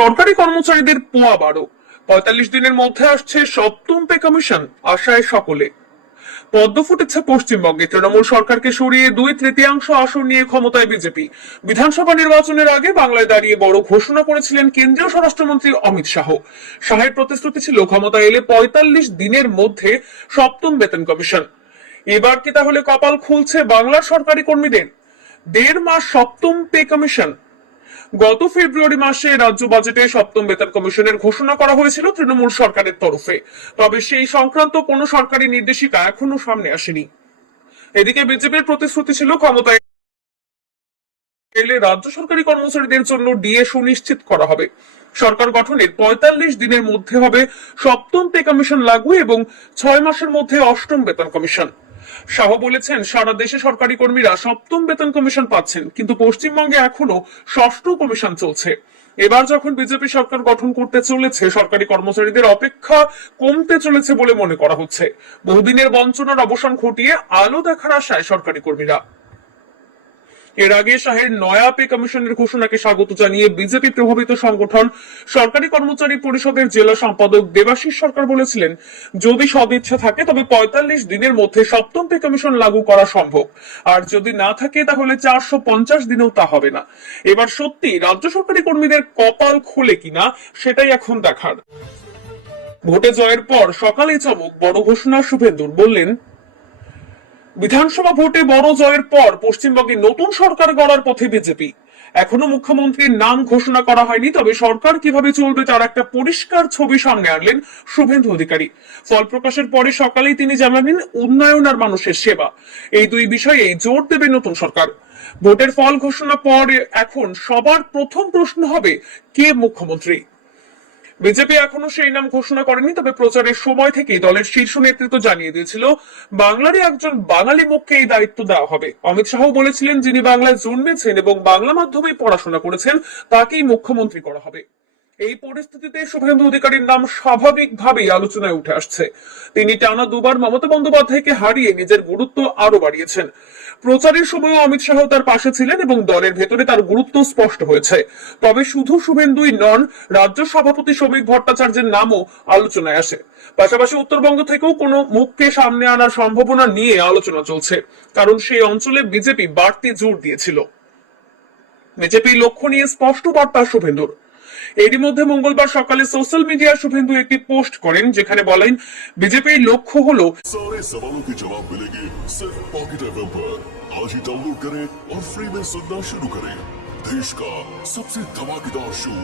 সরকারি কর্মচারীদের পোয়া 12, 45 দিনের মধ্যে আসছে সপ্তম পে কমিশন, আশায় সকলে। পদ্ম ফুটেছে পশ্চিমবঙ্গে, তৃণমূল সরকারকে সরিয়ে 2/3 আসন নিয়ে ক্ষমতায় বিজেপি। বিধানসভা নির্বাচনের আগে বাংলায় দাঁড়িয়ে বড় ঘোষণা করেছিলেন কেন্দ্রীয় স্বরাষ্ট্রমন্ত্রী অমিত শাহ। শাহের প্রতিশ্রুতি ছিল ক্ষমতায় এলে 45 দিনের মধ্যে সপ্তম বেতন কমিশন। এবার কি তাহলে কপাল খুলছে বাংলার সরকারি কর্মীদের? 1.5 মাস সপ্তম পে কমিশন। গত ফেব্রুয়ারি মাসে রাজ্য বাজেটে সপ্তম বেতন কমিশনের ঘোষণা করা হয়েছিল তৃণমূল সরকারের তরফে, তবে সেই সংক্রান্ত কোনো সরকারি নির্দেশিকা এখনো সামনে আসেনি। এদিকে বিজেপির প্রতিশ্রুতি ছিল ক্ষমতায় এলে রাজ্য সরকারি কর্মচারীদের জন্য ডিএ সুনিশ্চিত করা হবে। সরকার গঠনের 45 দিনের মধ্যে হবে সপ্তম পে কমিশন লাগু এবং 6 মাসের মধ্যে অষ্টম বেতন কমিশন। শাহ বলেছেন, সারা দেশে সরকারি কর্মীরা সপ্তম বেতন কমিশন পাচ্ছেন, কিন্তু পশ্চিমবঙ্গে এখনো ষষ্ঠ কমিশন চলছে। এবার যখন বিজেপি সরকার গঠন করতে চলেছে, সরকারি কর্মচারীদের অপেক্ষা কমতে চলেছে বলে মনে করা হচ্ছে। বহুদিনের বঞ্চনার অবসান ঘটিয়ে আলো দেখার আশায় সরকারি কর্মীরা। এর আগে শাহের নয়া পে কমিশনের ঘোষণাকে স্বাগত জানিয়ে বিজেপি প্রভাবিত সংগঠন সরকারি কর্মচারী পরিষদের জেলা সম্পাদক দেবাশিস সরকার বলেছিলেন, যদি সদিচ্ছা থাকে তবে 45 দিনের মধ্যে সপ্তম পে কমিশন লাগু করা সম্ভব, আর যদি না থাকে তাহলে 450 দিনেও তা হবে না। এবার সত্যি রাজ্য সরকারি কর্মীদের কপাল খোলে কিনা সেটাই এখন দেখার। ভোটে জয়ের পর সকালে চমক, বড় ঘোষণা শুভেন্দুর। বললেন, বিধানসভা ভোটে বড় জয়ের পর পশ্চিমবঙ্গে নতুন সরকার গড়ার পথে বিজেপি। এখনো মুখ্যমন্ত্রীর নাম ঘোষণা করা হয়নি, তবে সরকার কিভাবে চলবে তার একটা পরিষ্কার ছবি সামনে আনলেন শুভেন্দু অধিকারী। ফল প্রকাশের পরে সকালেই তিনি জানালেন, উন্নয়ন আর মানুষের সেবা, এই দুই বিষয়ে জোর দেবে নতুন সরকার। ভোটের ফল ঘোষণা পর এখন সবার প্রথম প্রশ্ন হবে, কে মুখ্যমন্ত্রী। বিজেপি এখনো সেই নাম ঘোষণা করেনি, তবে প্রচারের সময় থেকেই দলের শীর্ষ নেতৃত্ব জানিয়ে দিয়েছিল বাংলারই একজন বাঙালি মুখকে এই দায়িত্ব দেওয়া হবে। অমিত শাহ বলেছিলেন, যিনি বাংলায় জন্মেছেন এবং বাংলা মাধ্যমে পড়াশোনা করেছেন তাকেই মুখ্যমন্ত্রী করা হবে। এই পরিস্থিতিতে শুভেন্দু অধিকারীর নাম স্বাভাবিকভাবেই আলোচনায় উঠে আসছে। তিনি টানা দুবার মমতা বন্দ্যোপাধ্যায়কে হারিয়ে নিজের গুরুত্ব আরো বাড়িয়েছেন। প্রচারের সময় অমিত শাহ তার পাশে ছিলেন এবং দলের ভেতরে তার গুরুত্ব স্পষ্ট হয়েছে। তবে শুধু শুভেন্দুই নন, রাজ্য সভাপতি শ্রমিক ভট্টাচার্যের নামও আলোচনায় আসে। পাশাপাশি উত্তরবঙ্গ থেকেও কোনো মুখকে সামনে আনার সম্ভাবনা নিয়ে আলোচনা চলছে, কারণ সেই অঞ্চলে বিজেপি বাড়তি জোর দিয়েছিল। বিজেপির লক্ষ্য নিয়ে স্পষ্ট বার্তা শুভেন্দুর। এরই মধ্যে মঙ্গলবার সকালে সোশ্যাল মিডিয়ায় শুভেন্দু একটি পোস্ট করেন, যেখানে বলেন, বিজেপির লক্ষ্য হলো सारे सवालों के जवाब मिलेंगे सिर्फ पॉकेट एफएम पर। आज ही डाउनलोड करें और फ्री में सुनना शुरू करें। देश का सबसे धमाकेदार शो